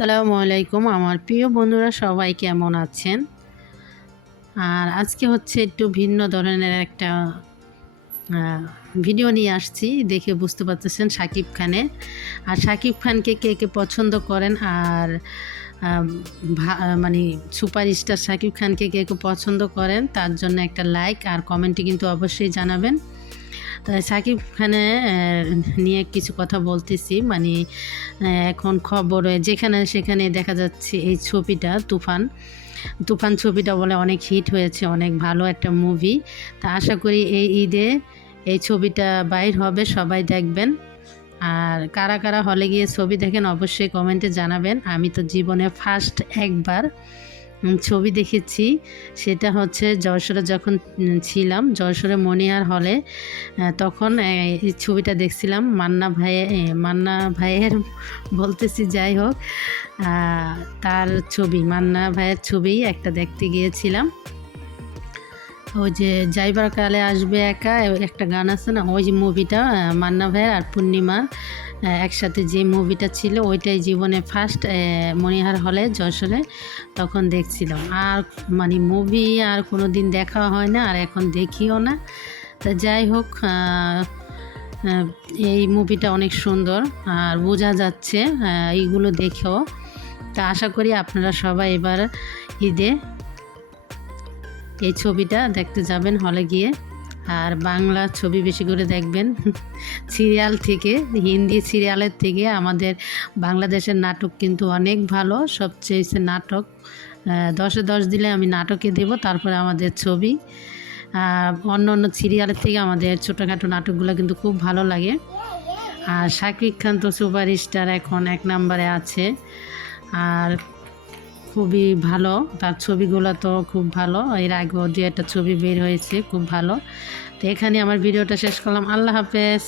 আসসালামু আলাইকুম আমার প্রিয় বন্ধুরা সবাই কেমন আছেন। আর আজকে হচ্ছে একটু ভিন্ন ধরনের একটা ভিডিও নিয়ে আসছি, দেখে বুঝতে পারতেছেন শাকিব খানের। আর শাকিব খানকে কে কে পছন্দ করেন আর মানে সুপারস্টার শাকিব খানকে কে কে পছন্দ করেন তার জন্য একটা লাইক আর কমেন্টে কিন্তু অবশ্যই জানাবেন। শাকিব খানে নিয়ে কিছু কথা বলতেছি, মানে এখন খবরে যেখানে সেখানে দেখা যাচ্ছে এই ছবিটা তুফান তুফান ছবিটা বলে অনেক হিট হয়েছে, অনেক ভালো একটা মুভি। তা আশা করি এই ঈদে এই ছবিটা বাইর হবে, সবাই দেখবেন। আর কারা কারা হলে গিয়ে ছবি দেখেন অবশ্যই কমেন্টে জানাবেন। আমি তো জীবনে ফার্স্ট একবার ছবি দেখেছি, সেটা হচ্ছে যশোরে যখন ছিলাম, যশোরে মনিহার হলে, তখন এই ছবিটা দেখছিলাম। মান্না ভাইয়ের বলতেছি, যাই হোক, তার ছবি, মান্না ভাইয়ের ছবি একটা দেখতে গিয়েছিলাম। ওই যে যাইবার কালে আসবে একা, একটা গান আছে না, ওই যে মুভিটা মান্না ভাইয়ের আর পূর্ণিমার একসাথে যে মুভিটা ছিল, ওইটাই জীবনে ফার্স্ট মনিহার হলে যশোরে তখন দেখছিলাম। আর মানে মুভি আর কোনো দিন দেখা হয় না, আর এখন দেখিও না। তা যাই হোক, এই মুভিটা অনেক সুন্দর আর বোঝা যাচ্ছে এইগুলো দেখেও। তা আশা করি আপনারা সবাই এবার ঈদে এই ছবিটা দেখতে যাবেন হলে গিয়ে। আর বাংলা ছবি বেশি করে দেখবেন। সিরিয়াল থেকে, হিন্দি সিরিয়ালের থেকে আমাদের বাংলাদেশের নাটক কিন্তু অনেক ভালো। সবচেয়ে নাটক 10-এ 10 দিলে আমি নাটকে দেব, তারপরে আমাদের ছবি। অন্য অন্য সিরিয়ালের থেকে আমাদের ছোটোখাটো নাটকগুলো কিন্তু খুব ভালো লাগে। আর শাকিব খান তো সুপারস্টার, এখন 1 নম্বরে আছে। আর খুবই ভালো, তার ছবিগুলো তো খুব ভালো। এর আগেও 2-একটা ছবি বের হয়েছে খুব ভালো। তো এখানে আমার ভিডিওটা শেষ করলাম। আল্লাহ হাফেজ।